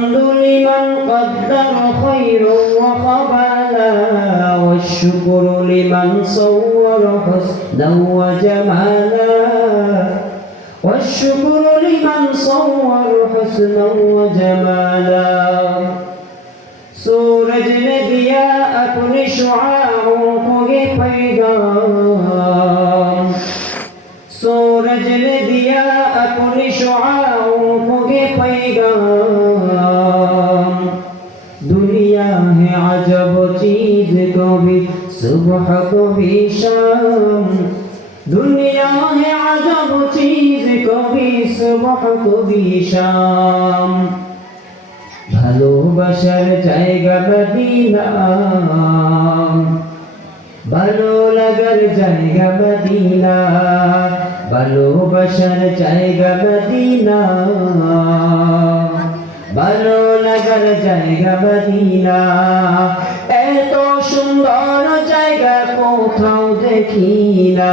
الحمد لمن قدر خيرا وقبلا والشكر لمن صور حسنا وجمالا والشكر لمن صور حسنا وجمالا सूरज ने दिया अपने शुआओं को ये पैगाम सूरज ने दिया अपने शुआओं को ये पैगाम दुनिया है अजब चीज कभी सुबह कभी शाम दुनिया है अजब चीज कभी सुबह कभी शाम ভালোবাসার জায়গা মদিনা ভালো লাগার জায়গা মদিনা ভালোবাসার জায়গা মদিনা ভালো লাগার জায়গা মদিনা এত সুন্দর জায়গা কোথাও দেখি না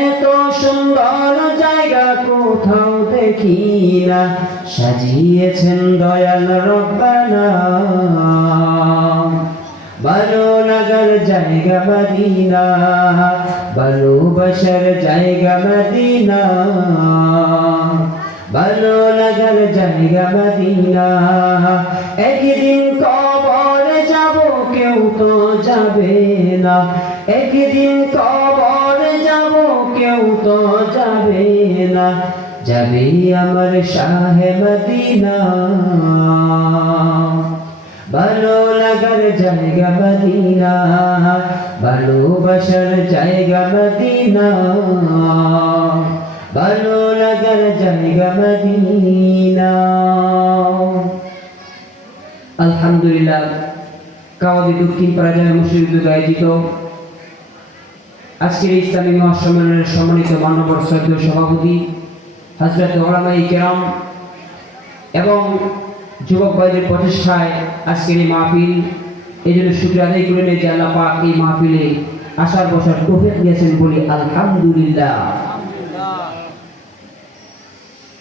এত সুন্দর জায়গা কোথাও দেখি না সাজিয়েছেন দয়াল রব্বানা ভালো লাগার জায়গা মদিনা ভালোবাসার জায়গা মদিনা ভালো লাগার জায়গা মদিনা একদিন কবরে যাব কেউ তো যাবে না একদিন কবরে যাব কেউ তো যাবে না যাবে আমার শাহে মদিনা ভালো লাগার জায়গা মদিনা ভালোবাসার জায়গা মদিনা ভালো লাগার জায়গা মদিনা আলহামদুলিল্লাহ কাওয়াদি দক্ষিণ পাড়া মুশরিদ আয়োজিত আজকের ইসলামী মহাসম্মেলনের সম্মানিত মাননীয় শ্রদ্ধেয় সভাপতি হযরত উলামায়ে কেরাম এবং যুবক ভাইদের প্রচেষ্টায় আজকের এই মাহফিল এই জন্য শুকরিয়া আদায় করে যে আল্লাহ পাক এই মাহফিলে আসার বসার তৌফিক দিয়েছেন বলি আলহামদুলিল্লাহ।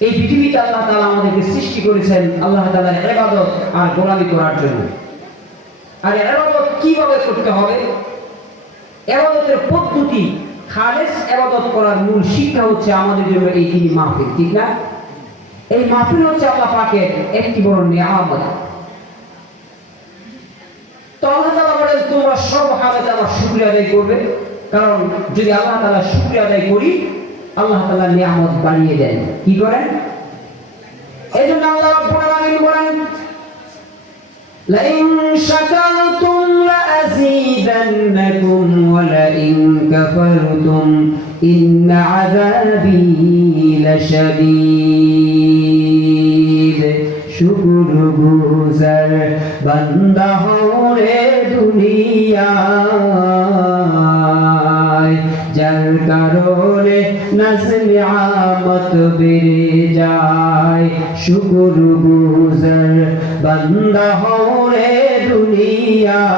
এই পৃথিবীতে আল্লাহ তাআলা আমাদেরকে সৃষ্টি করেছেন আল্লাহ তাআলার ইবাদত আর গোলামি করার জন্য। আর ইবাদত কিভাবে করতে হবে, ইবাদতের পদ্ধতি, খালেস ইবাদত করার মূল শিক্ষা হচ্ছে আমাদের জন্য এই দিনই মাহফিল, ঠিক না? এই মাহফিল হচ্ছে আল্লাহ পাকের একটি বড় নিয়ামত। তো আল্লাহ তাআলা বলেন তোমরা সব হালাতে আমার শুকরিয়া আদায় করবে, কারণ যদি আল্লাহ তাআলা শুকরিয়া আদায় করি আল্লাহ তাআলা নিয়ামত বাড়িয়ে দেন। কি করেন? এইজন্য আল্লাহ রাব্বুল আলামিন বলেন লাইন শাকারতুম লাযীদান্নাকুম ওয়া লাইন কাফারতুম ইন্না আযাবী লাশাদীদ। শুকরগুজার বান্দা হওরে দুনিয়ায়, যার কারণে নাজ-নিয়ামত বেড়ে যায়। শুকরগুজার বান্দা হওরে দুনিয়ায়,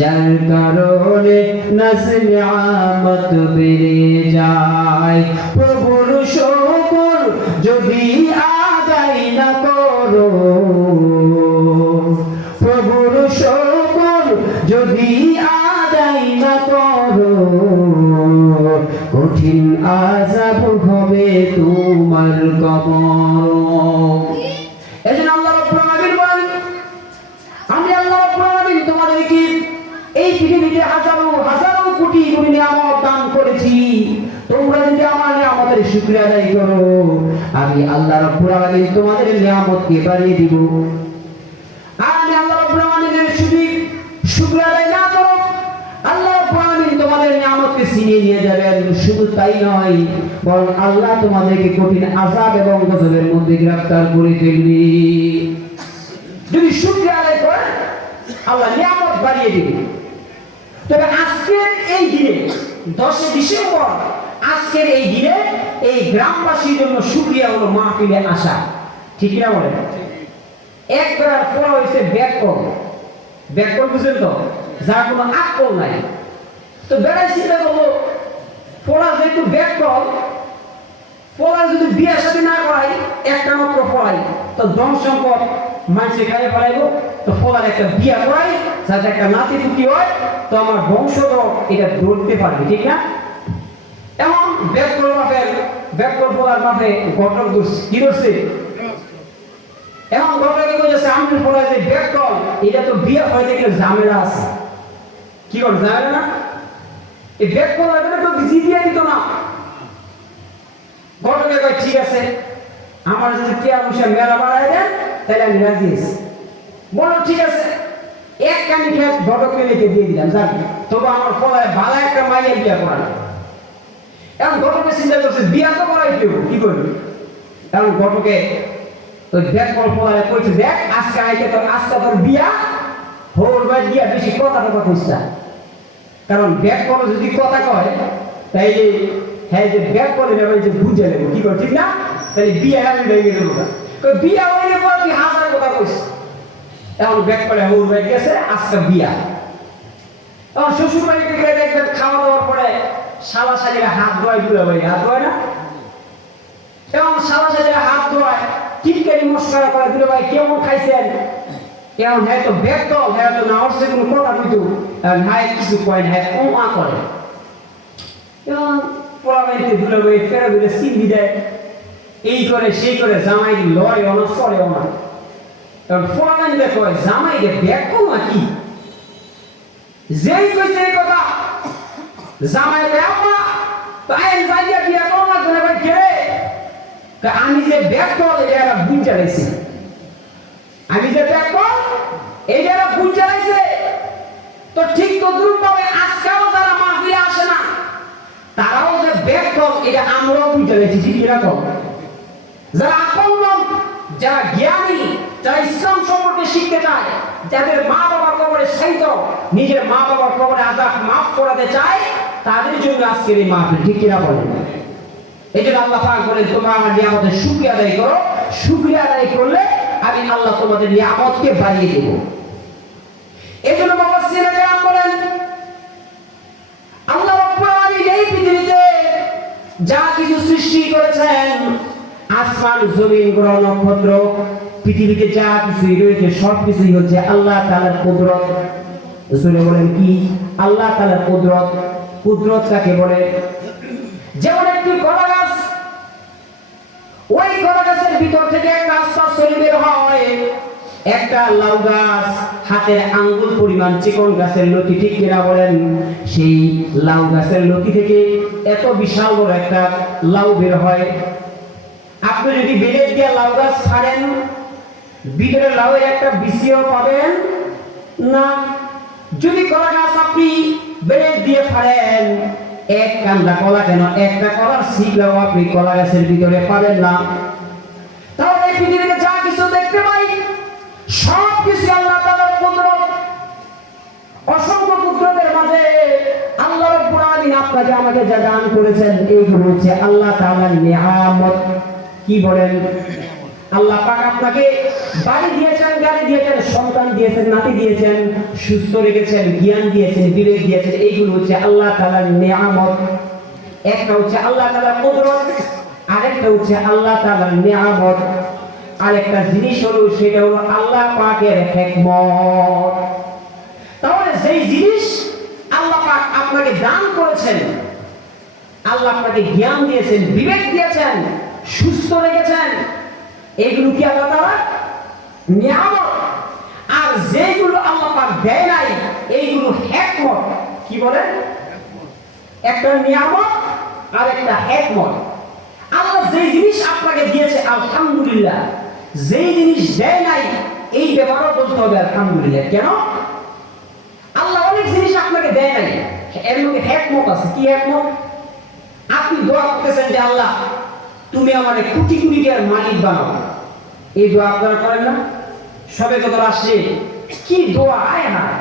যার কারণে নাজ-নিয়ামত বেড়ে যায়। প্রভুর শুকর যদি আদায় না করো, প্রভুর শুকর যদি আদায় না করো, কঠিন আযাব হবে তোমার কবর। এজন্য আল্লাহ রাব্বুল আলামিন বলেন আমি আল্লাহ রাব্বুল আলামিন তোমাদেরকে এই পৃথিবীতে হাজারো হাজারো কোটি কোটি নিয়ামত দান করেছি। তোমরা যদি আমার নিয়ামতের শুকরিয়া আদায় করো, আমি আল্লাহ রাব্বুল আলামিন তোমাদের নিয়ামতকে বাড়িয়ে দিব। আর আমি আল্লাহ রাব্বুল আলামিনের শুকরিয়া আদায় না করো, আল্লাহ রাব্বুল আলামিন তোমাদের নিয়ামতকে ছিনিয়ে নিয়ে যাবেন। শুধু তাই নয়, বরং আল্লাহ তোমাদেরকে কঠিন আযাব এবং গজবের মধ্যে গ্রেফতার করে ফেলবে। যদি শুকরিয়া আদায় করেন আল্লাহ নিয়ামত বাড়িয়ে দিবে। তবে আজকের এই দিনে 10 ডিসেম্বর, আজকের এই দিনে এই গ্রামবাসীর জন্য শুকরিয়া হলো মাহফিলে আসা, ঠিক না বলেন? একবার পড়া হয়েছে ব্যাককল, ব্যাককল বুঝেন তো, যার কোনো আকল নাই। তো বেড়াই চিন্তা করবো পড়া যেহেতু ব্যাককল, পড়া যদি বিয়ে সাথে না করাই একটা মাত্র ফল ফেলাই, তো ধন সম্পদ মানুষে খাইয়ে ফেলাইবো, তো ফলার একটা বিয়া করাই যাতে একটা নাতি পুতি হয়, তো আমার বংশধর এটা ধরতে পারবে, ঠিক না? এমন ব্যাককল ফলার মাঠে ঘটক কি ধরছে? এখন ঘটক কি কইছে আমনের ফলার যে ব্যাককল এটা তো বিয়া হয়ে দেখলে ঝামেলা আছে, কি করে ঝামেলা না? এই ব্যাককল এটা তো বিজি দিয়ে দিত না। ঘটকে কয় ঠিক আছে, আমার যদি টিয়া পয়সা মেলা বাড়ায় দেন তাহলে আমি রাজি আছি। বলো ঠিক আছে, এক কানি খেত ঘটককে লিখে দিয়ে দিলাম, জান তবু আমার ফলায় ভালো একটা মাইয়া বিয়া করানো। এখন ঘটকে চিন্তা করছে বিয়া তো করাই দেবো, কি করবি? এখন ঘটকে ওই ব্যাককল ফলায় কইছে দেখ আজকে আইতে তোর আজকে তোর বিয়া হোর বাই দিয়া বেশি কথা কইছ না, কারণ ব্যাককল যদি কথা কয় তাইলে হ্যাঁ যে ব্যাককল এভাবে যে বুঝে নেব, কি করে ঠিক না? তাহলে বিয়া আমি ভেঙে দেবো না, তো বিয়া হইলে পর তুই হাজার কথা কইছ। এখন ব্যাককলে হোর বাই গেছে আজকে বিয়া। এখন শ্বশুর বাড়িতে গেলে দেখবেন খাওয়া দাওয়ার পরে শালা শালিরা হাত ধোয়, দুলা ভাই হাত ধোয় না? এখন শালা শালিরা হাত ধোয়, টিটকারি মস্করা করে, দুলা ভাই কেমন খাইছেন? এখন হ্যাঁ তো ব্যাককল, হ্যাঁ তো না অর্থে কোনো কথা কইতো, হ্যাঁ কিছু কয় না, হ্যাঁ ওমা করে। এবং পোলাবাড়িতে দুলা ভাই ফেরা ধরে সিন্দি দেয়, এই করে সেই করে, জামাই লড়ে অনা সরে অনা। কারণ পোলাবাড়িতে কয় জামাইকে ব্যাককল নাকি? যেই কইছে এই কথা জামাই কয় আম্মা তাই যাইয়া বিয়া করো না, দুলা ভাই কে তা আমি যে ব্যাককল এটা বুঝ চালাইছি, আমি যে ব্যাককল এই যারা বুঝ চালাইছে, তো ঠিক তো দ্রুত ভাবে আজকাল যারা মাহফিলে আসে না তারাও যে ব্যাককল এটা আমরাও বুঝ চালাইছি, ঠিক এরকম। যারা আপন, যারা জ্ঞানী, যারা ইসলাম সম্পর্কে শিখতে চায়, যাদের মা বাবার কবরে সাইত নিজের মা বাবার কবরে আযাব মাফ করাতে চায়, তাদের জন্য আজকের এই মাহফিল, ঠিক কিনা বলেন? এই জন্য আল্লাহ পাক বলেন তোমরা আমার নিয়ামতের শুকরিয়া আদায় করো, শুকরিয়া আদায় করলে আমি আল্লাহ তোমাদের নিয়ামতকে বাড়িয়ে দেব। এই জন্য মুফাসসিররা কেরাম বলেন আল্লাহ রাব্বুল আলামিন এই পৃথিবীতে যা কিছু সৃষ্টি করেছেন, আসমান জমিন গ্রহ নক্ষত্র পৃথিবীতে যা কিছু রয়েছে সবকিছুই হচ্ছে আল্লাহ তাআলার কুদরত। রাসূল বলেন কি? আল্লাহ তাআলার কুদরত। কুদরত কাকে বলে? যেমন একটি কলা গাছ, ওই কলা গাছের ভিতর থেকে একটা আস্থা চলে বের হয়, একটা লাউ গাছ হাতের আঙ্গুল পরিমাণ চিকন গাছের লতি, ঠিক কিনা বলেন? সেই লাউ গাছের লতি থেকে এত বিশাল বড় একটা লাউ বের হয়। আপনি যদি বেলেট দিয়ে লাউ গাছ ছাড়েন, ভিতরে লাউয়ের একটা বিচিও পাবেন না। যদি কলা গাছ আপনি বেলেট দিয়ে ফাড়েন, এক কান্দা কলা কেন, একটা কলার শিকলাও আপনি কলা গাছের ভিতরে পাবেন না। তাহলে পৃথিবীতে যা কিছু দেখতে পাই সব কিছু আল্লাহ তাআলার কুদরত। অসংখ্য কুদরতের মাঝে আল্লাহ রাব্বুল আলামিন আপনাকে আমাকে যা দান করেছেন এইগুলো হচ্ছে আল্লাহ তাআলার নিয়ামত। কি বলেন? আল্লাহ পাক আপনাকে বাড়ি দিয়েছেন, গাড়ি দিয়েছেন, সন্তান দিয়েছেন, নাতি দিয়েছেন, সুস্থ রেখেছেন, জ্ঞান দিয়েছেন, বিবেক দিয়েছেন, এইগুলো হচ্ছে আল্লাহ তাআলার নিয়ামত। একটা হচ্ছে আল্লাহ তাআলার কুদরত, আরেকটা হচ্ছে আল্লাহ তাআলার নিয়ামত। আরেকটা জিনিস হলো সেটা হলো আল্লাহ পাকের হিকমত। তাহলে সেই জিনিস আল্লাহ পাক আপনাকে দান করেছেন, আল্লাহ আপনাকে জ্ঞান দিয়েছেন, বিবেক দিয়েছেন, সুস্থ রেখেছেন, এইগুলো কি আল্লাহ তাআলার নিয়ামত। আর যেগুলো আল্লাহ পাক দেয় নাই এইগুলো হিকমত। কি বলেন? একটা নিয়ামত আর একটা হিকমত। আল্লাহ যেই জিনিস আপনাকে দিয়েছে আলহামদুলিল্লাহ, যেই জিনিস দেয় নাই এই ব্যাপারও বলতে হবে আলহামদুলিল্লাহ। কেন? আল্লাহ অনেক জিনিস আপনাকে দেয় নাই, এর মধ্যে হিকমত আছে। কি হিকমত? আপনি দোয়া করতেছেন যে আল্লাহ তুমি আমারে কোটি কোটি টাকার মালিক বানাও, এই দোয়া আপনারা করেন না? সবে কত আসছে কি দোয়া, আয় হায়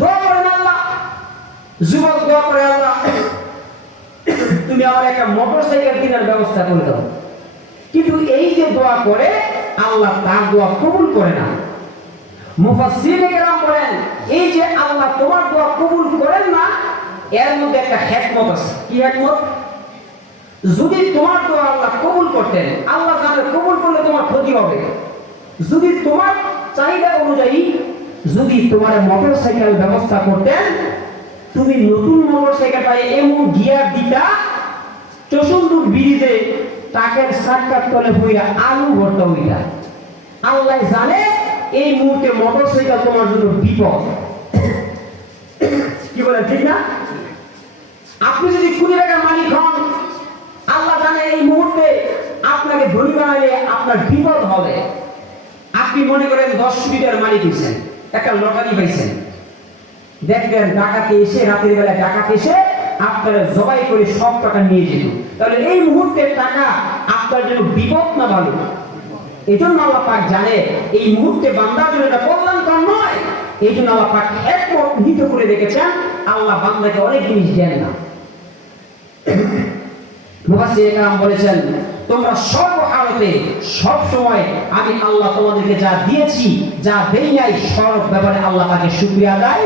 দোয়া করেন আল্লাহ। যুবক দোয়া করে আল্লাহ তুমি আমার একটা মোটরসাইকেল কেনার ব্যবস্থা করে দাও, কিন্তু এই যে দোয়া করে আল্লাহ তার দোয়া কবুল করে না। মুফাসসিরিনে কেরাম বলেন এই যে আল্লাহ তোমার দোয়া কবুল করেন না, এর মধ্যে একটা হিকমত আছে। কি হিকমত? যদি তোমার দোয়া আল্লাহ কবুল করতেন, আল্লাহ জানে কবুল করলে ক্ষতি হবে। যদি তোমার চাহিদা অনুযায়ী যদি তোমার মোটরসাইকেল ব্যবস্থা করতেন, তুমি নতুন মোটরসাইকেলটা এমন গিয়ার দিতা চসুন্দুর ব্রিজে টাকের সাক্ষাৎ তলে হইয়া আলু ভর্তা হইতা। আল্লাহ জানে এই মুহূর্তে মোটরসাইকেল তোমার জন্য বিপদ। কি বলে ঠিক না? আপনি যদি 20 টাকার মালিক হন, আল্লাহ জানে এই মুহূর্তে আপনাকে ধনী বানাইলে আপনার বিপদ হবে। আপনি মনে করেন 10 কোটি টাকার মালিক হয়েছেন, একটা লটারি পাইছেন, দেখবেন ডাকাতে এসে রাতের বেলা ডাকাতে এসে আপনারা জবাই করে সব টাকা নিয়ে যেত, তাহলে এই মুহূর্তে টাকা আপনার জন্য বিপদ না ভালো? এই জন্য আল্লাহ পাক জানে এই মুহূর্তে বান্দার জন্য এটা কল্যাণকর নয়। এই জন্য আল্লাহ পাক একমত নিহিত করে রেখেছেন, আল্লাহ বান্দাকে অনেক জিনিস দেন না। মুফাসসির ইকরাম বলেছেন, তোমরা সর্বহালতে সব সময় আমি আল্লাহ তোমাদেরকে যা দিয়েছি যা দেই নাই সব ব্যাপারে আল্লাহ পাকে শুকরিয়া আদায়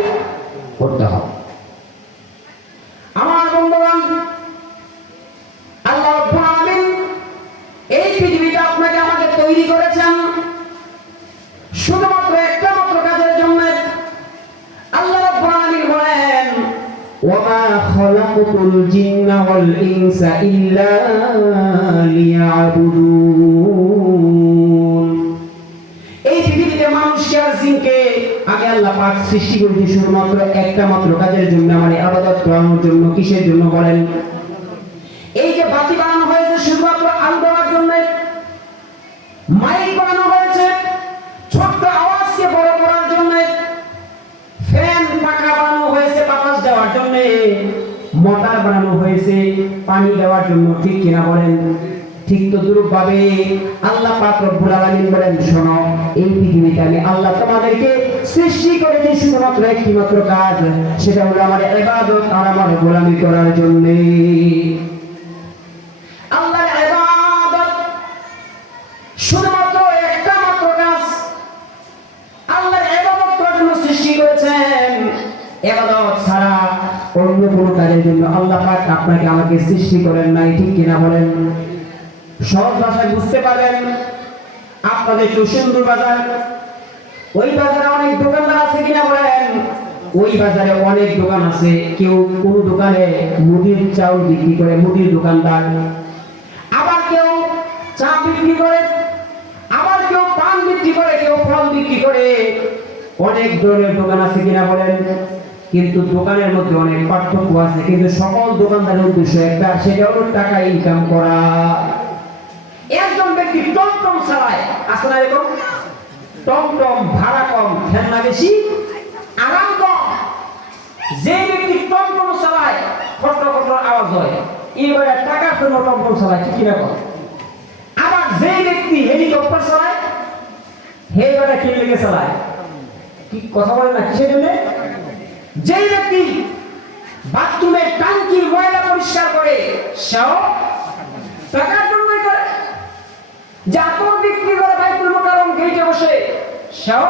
করতে হবে। আমার বন্ধুগণ, আল্লাহ রাব্বুল আলামিন এই পৃথিবীতে আপনাকে আমাকে তৈরি করেছেন শুধুমাত্র একটা মাত্র কাজের জন্য। আল্লাহ রাব্বুল আলামিন বলেন, ওয়ামা খালাকতুল জিন্না ওয়াল ইনসা ইল্লা লিয়াবুদুন। এই পৃথিবীতে মানুষকে আর জিনকে আমি আল্লাহ পাক সৃষ্টি করেছি শুধুমাত্র একটা মাত্র কাজের জন্য, আমার ইবাদত করার জন্য। কিসের জন্য বলেন? এই যে বাতি বানানো হয়েছে শুধুমাত্র আলো দেওয়ার জন্য, মাইক বানানো হয়েছে ছোট্ট আওয়াজকে বড় করার জন্য, ফ্যান পাখা বানানো হয়েছে বাতাস দেওয়ার জন্য, মোটর বানানো হয়েছে পানি দেওয়ার জন্য। ঠিক কিনা বলেন? ঠিক তদ্রূপ ভাবে আল্লাহ পাক রব্বুল আলামিন বলেন, শোনো এই পৃথিবীতে আমি আল্লাহ তোমাদেরকে সৃষ্টি করেছি শুধুমাত্র একটি মাত্র কাজ, সেটা হলো আমার ইবাদত আর আমার গোলামি করার জন্য। আল্লাহর ইবাদত শুধুমাত্র একটা মাত্র কাজ। আল্লাহর ইবাদত করার জন্য সৃষ্টি করেছেন। ইবাদত ছাড়া অন্য কোনো কাজের জন্য আল্লাহ পাক আপনাকে আমাকে সৃষ্টি করেন নাই। ঠিক কিনা বলেন? সহজ ভাষায় বুঝতে পারবেন। আপনাদের চৌসুন্দর বাজার, ওই বাজারে অনেক দোকানদার আছে কিনা বলেন? ওই বাজারে অনেক দোকান আছে। কেউ কোন দোকানে মুদির চাউল বিক্রি করে, মুদির দোকানদার। আবার কেউ চা বিক্রি করে, আবার কেউ পান বিক্রি করে, কেউ ফল বিক্রি করে। অনেক ধরনের দোকান আছে কিনা বলেন? কিন্তু দোকানের মধ্যে অনেক পার্থক্য আছে, কিন্তু সকল দোকানদারের উদ্দেশ্য একটা, সেটা হলো টাকা ইনকাম করা। একজন ব্যক্তি টমটম চালায়, আছে না এরকম? টমটম ভাড়া কম, ঠেলা বেশি, আরাম কম। যে ব্যক্তি টমটম চালায় খটর খটর আওয়াজ হয়, এবারে টাকার জন্য টমটম চালায়। ঠিক কিনা বল? আবার যে ব্যক্তি হেলিকপ্টার চালায়, এবারে কি লেগে চালায়? কি কথা বলে না? কিসের জন্য? যে ব্যক্তি বাথরুমের ট্যাঙ্কির ময়লা পরিষ্কার করে, সেও টাকার জন্যই করে। যে আতর বিক্রি করে বাইতুল মুকাররম গেটে বসে, সেও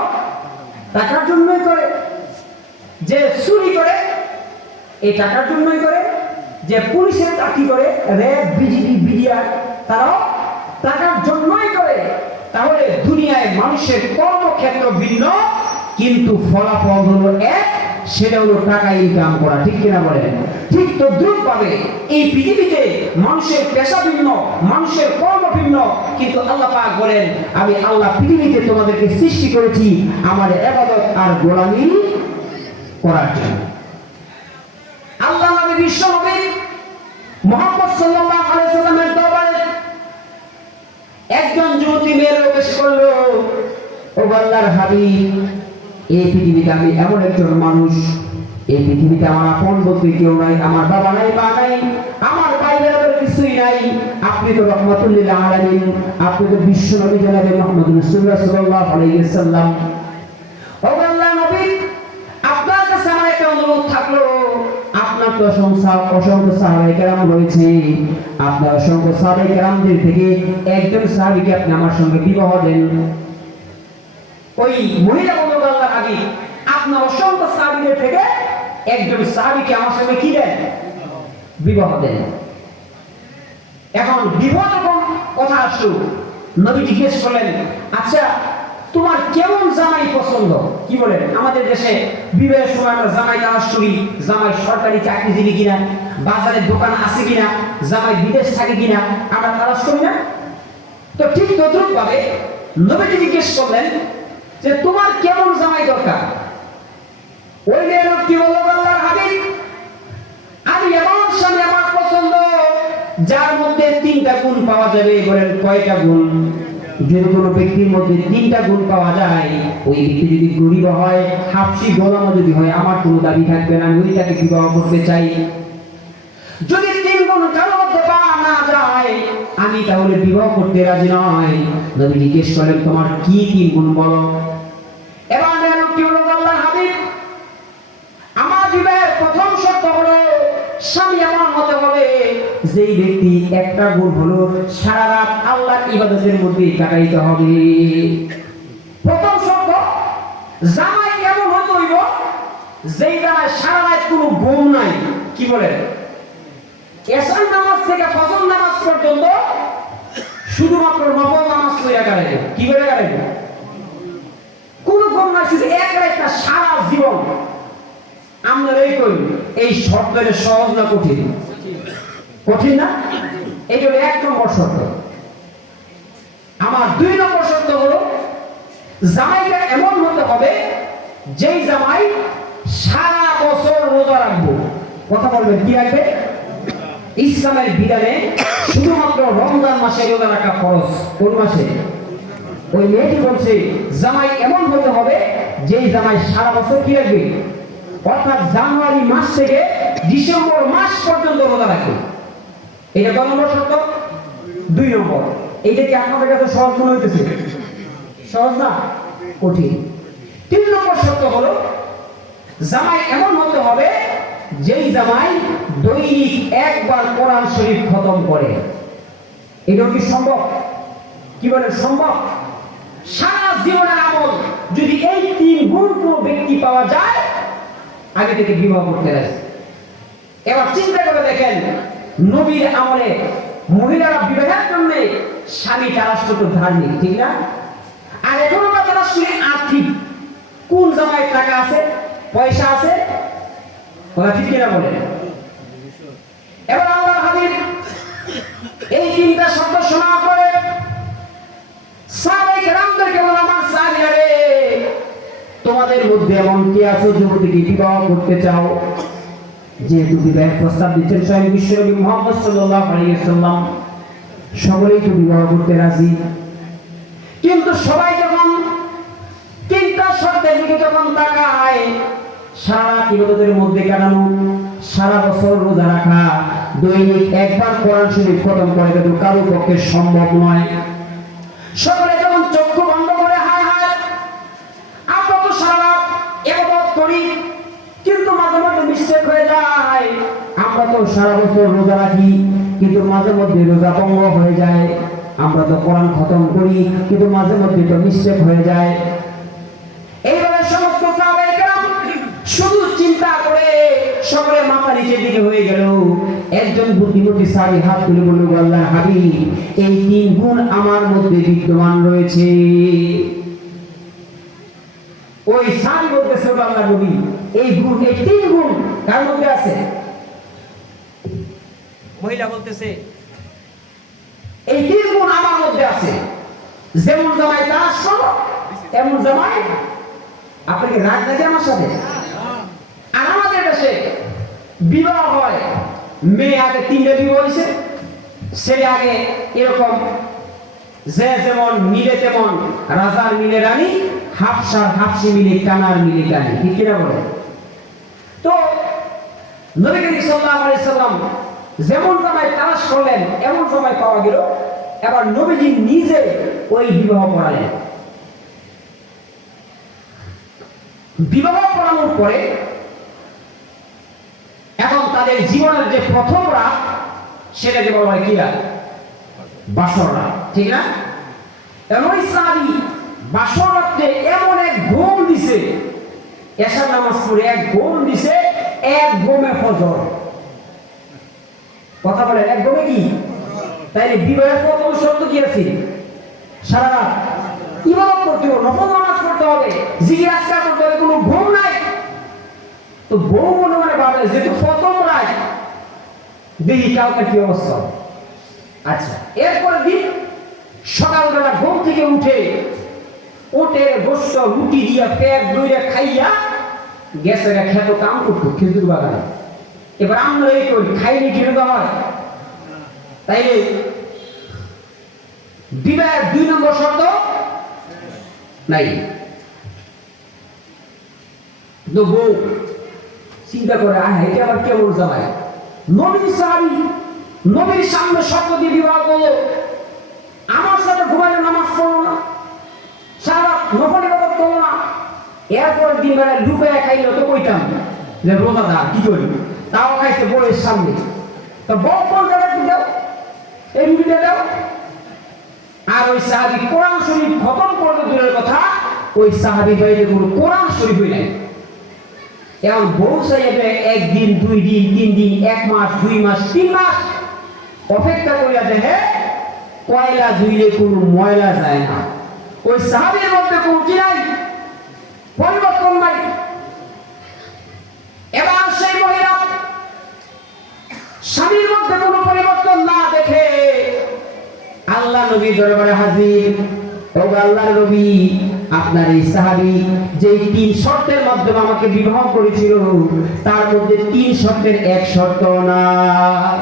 টাকার জন্যই করে। যে চুরি করে, এই টাকার জন্যই করে। যে পুলিশের চাকরি করে, র্যাব, বিজিবি, বিডিআর, তারাও টাকার জন্যই করে। তাহলে দুনিয়ায় মানুষের কর্মক্ষেত্র ভিন্ন, কিন্তু ফলাফল হলো এক, সেটা হলো টাকা ইনকাম করা। ঠিক কিনা বলেন? ঠিক তদ্রূপ ভাবে এই পৃথিবীতে মানুষের পেশা ভিন্ন, মানুষের কর্ম ভিন্ন, কিন্তু আল্লাহ পাক বলেন, আমি আল্লাহ পৃথিবীতে তোমাদেরকে সৃষ্টি করেছি আমার ইবাদত আর গোলামি করার জন্য। আল্লাহ নবী বিশ্ব নবী মুহাম্মদ সাল্লাল্লাহু আলাইহি সাল্লামের দরবারে একজন যুবতী মেয়ের এসে বলল, ও আল্লাহর হাবিব, এই পৃথিবীতে আমি এমন একজন মানুষ, এই পৃথিবীতে আমার আপন বলতে কেউ নাই, আমার বাবা নাই, মা নাই, আমার ভাই বোনের কিছুই নাই। আপনি তো রহমাতুল লিল আলামিন, আপনি তো বিশ্ব নবী জনাবে মুহাম্মদ রাসূলুল্লাহ সাল্লাল্লাহু আলাইহি ওয়াসাল্লাম। ও আল্লাহর নবী, আপনার কাছে আমার একটা অনুরোধ থাকলো। আপনার তো অসংখ্য সাহাবায়ে কেরাম রয়েছে, আপনার অসংখ্য সাহাবায়ে কেরামদের থেকে একজন সাহাবীকে আপনি আমার সঙ্গে বিবাহ দেন। ওই মহিলা বলল, আল্লাহর হাবিব, আপনার অসংখ্য সাহাবীদের থেকে একজন সাহাবীকে আমার সঙ্গে কি দেন? বিবাহ দেন। এখন বিবাহ যখন কথা আসলো, নবী জিজ্ঞেস করলেন, আচ্ছা তোমার কেমন জামাই পছন্দ? কি বলেন, আমাদের দেশে বিবাহের সময় আমরা জামাই তালাশ করি, জামাই সরকারি চাকরিজীবী কিনা, বাজারে দোকান আছে কিনা, জামাই বিদেশ থাকে কিনা, আমরা তালাশ করি না? তো ঠিক তদ্রুপ ভাবে নবীজি জিজ্ঞেস করলেন যে তোমার কেমন জামাই দরকার? ওই লোক কি বলল, আল্লাহর হাবিব আমি এমন স্বামী আমার পছন্দ যার মধ্যে 3টা গুণ পাওয়া যাবে। বলেন কয়টা গুণ? যদি কোনো ব্যক্তির মধ্যে 3টা গুণ পাওয়া যায়, ওই ব্যক্তি যদি গরিব হয়, হাফসি গোলামও যদি হয়, আমার কোনো দাবি থাকবে না, আমি ওইটাকে বিবাহ করতে চাই। যদি 3 গুণ কারোর মধ্যে পাওয়া না যায়, আমি তাহলে বিবাহ করতে রাজি নয়। নবী জিজ্ঞেস করলেন তোমার কি 3 গুণ বলো। এবার কি হলো, আল্লাহর হাবিব আমার বিবাহের প্রথম শর্ত হলো স্বামী এমন হতে হবে যেই ব্যক্তি একটা গুণ হলো সারা রাত আল্লাহর ইবাদতের মধ্যে কাটাইতে হবে। প্রথম শর্ত জামাই এমন হতে হইব যেই জামাই সারা রাত কোনো ঘুম নাই। কি বলেন, এশার নামাজ থেকে ফজর নামাজ পর্যন্ত শুধুমাত্র নফল নামাজ পড়ে কাটাইবে। কি করে কাটাইবে? কোনো ঘুম নাই, শুধু এক রাত না, সারা জীবন। আমরা এই শর্তটা সহজ না কঠিন? কঠিন না? এটা হলো 1 নম্বর শর্ত। আমার 2 নম্বর শর্ত হলো জামাইটা এমন হতে হবে যেই জামাই সারা বছর রোজা রাখবো। কথা বলবেন, কি রাখবে? ইসলামের বিধানে শুধুমাত্র রমজান মাসে রোজা রাখা ফরজ। কোন মাসে? ওই মেয়েটি বলছে জামাই এমন হতে হবে যেই জামাই সারা বছর কি রাখবে, অর্থাৎ জানুয়ারি মাস থেকে ডিসেম্বর মাস পর্যন্ত রোজা রাখবে। এটা কত নম্বর শর্ত? 2 নম্বর। এইটা কি আপনাদের কাছে সহজ মনে হইতেছে? সহজ না, কঠিন। 3 নম্বর শর্ত হলো জামাই এমন হতে হবে যেই জামাই দৈনিক 1 বার কোরআন শরীফ খতম করে। এটা কি সম্ভব? কি বলেন, সম্ভব? সারা জীবনের আমল যদি এই 3 গুণ কোনো ব্যক্তি পাওয়া যায়, আগে থেকে বিবাহ করতে রাজি। এবার চিন্তা করে দেখেন, নবীর আমলে মহিলারা বিবাহের জন্য স্বামী তালাশ করতে ধার্মিক, ঠিক না? আর এখন আমরা তালাশ করি আর্থিক। কোন জামায় টাকা আছে, পয়সা আছে, ওরা ঠিক কিনা বলেন? এবার আল্লাহর হাবিব এই 3টা শব্দ শোনার পরে সাহাবায়ে কেরামদেরকে বললেন, আমার সাহাবীরা রে, তোমাদের মধ্যে এমন কে আছে যুবতীকে বিবাহ করতে চাও? যেহেতু বিবাহের প্রস্তাব দিচ্ছেন স্বয়ং বিশ্বনবী মুহাম্মদ সাল্লাল্লাহু আলাইহি ওয়াসাল্লাম, সকলেই তো বিবাহ করতে রাজি। কিন্তু সবাই যখন 3টা শর্তের দিকে যখন তাকায়, সারা ইবাদতের মধ্যে কাটানো, সারা বছর রোজা রাখা, দৈনিক 1 বার কোরআন শরীফ খতম করে দেব কারো পক্ষে সম্ভব নয়। সকলে যখন চক্ষু বন্ধ করে হায় হায় আমরা তো সারা ইবাদত করি, কিন্তু মাঝে মাঝে মিস্টেক হয়ে যায়। আমরা তো সারা বছর রোজা রাখি, কিন্তু মাঝে মধ্যে রোজা ভঙ্গ হয়ে যায়। আমরা তো কোরআন খতম করি, কিন্তু মাঝে মধ্যে তো মিস্টেক হয়ে যায়। এইভাবে সমস্ত সাহাবায়ে কেরাম শুধু চিন্তা করে সকলে মাথা নিচের দিকে হয়ে গেল। একজন বুদ্ধিমতী সাহাবী হাত তুলে বলল, আল্লাহর হাবিব এই 3 গুণ আমার মধ্যে বিদ্যমান রয়েছে। ওই সাহাবী বলতেছে, আল্লাহর নবী এই গুণ, এই 3 গুণ কার মধ্যে আছে? মহিলা বলতেছে এই 3 গুণ আমার মধ্যে আছে। যেমন জামাই তালাশ করো, এমন জামাই। আপনি কি রাগ নাকি আমার সাথে? আর আমাদের দেশে বিবাহ হয়, মেয়ে আগে 3টা বিবাহ হয়েছে, ছেলে আগে এরকম যে যেমন মিলে তেমন, রাজার মিলে রানী, হাফসার হাফসি মিলে কানার মিলে কানি, ঠিক কিনা বলে? তো নবী করিম সাল্লাল্লাহু আলাইহি সাল্লাম যেমন জামাই তালাশ করলেন এমন জামাই পাওয়া গেল। এবার নবীজি নিজে ওই বিবাহ পড়ালেন। বিবাহ পড়ানোর পরে এখন তাদের জীবনের যে প্রথম রাত, সেটাকে বলা হয় কি রাত? বাসর রাত, ঠিক না? ওই সাহাবী বাসর রাতে এমন এক ঘুম দিছে, এশার নামাজ পড়ে এক ঘুম দিছে, এক ঘুমে ফজর। কথা বলেন, এক ঘুমে কি? তাইলে বিবাহের প্রথম শর্ত কি আছে? সারা রাত ইবাদত করতে হবে, নফল নামাজ পড়তে হবে, জিকির আজকার করতে হবে, কোনো ঘুম নাই। তো বউ মনে মনে ভাবে যেহেতু প্রথম রাত, দেখি কালকে কি অবস্থা। আচ্ছা, এরপরে দিন সকালবেলা ঘুম থেকে উঠে ওটের গোস্ত রুটি দিয়া পেট দইরা খাইয়া গেছে খেত কাম করতো খেজুর বাগানে। এবার আমরা এই করি খাইলে কি হয়, তাইলে বিবাহের 2 নম্বর শর্ত নাই। বউ চিন্তা করে এটা আবার কেমন জামাই, নবীর সাহাবী, নবীর সামনে শর্ত দিয়ে বিবাহ করলো, আমার সাথে ঘুমাইলে নামাজ পড়লো না, সারা নফল ইবাদত করলো না। এরপর দিন বেলায় লুকায় খাইলে তো কইতাম যে রোজাদার কি করি, তাও খাইছে বউয়ের সামনে। তো বউ বলতে দাও এই রুটিটা দাও। আর ওই সাহাবী কোরআন শরীফ খতম করতে দূরের কথা, ওই সাহাবী বাইরে কোনো কোরআন শরীফই নাই। এখন বউ সাহেবে 1 দিন 2 দিন 3 দিন 1 মাস 2 মাস 3 মাস অপেক্ষা করিয়া দেখে কয়লা ধুইলে কোনো ময়লা যায় না। ওই সাহাবীর মধ্যে কোনো কি নাই, পরিবর্তন নাই। এবার সেই মহিলা স্বামীর মধ্যে কোনো পরিবর্তন না দেখে আল্লাহ নবী দরবারে হাজির। ও আল্লাহর নবী, আপনার এই সাহাবী যে 3 শর্তের মাধ্যমে আমাকে বিবাহ করেছিল, তার মধ্যে 3 শর্তের 1 শর্ত নাই।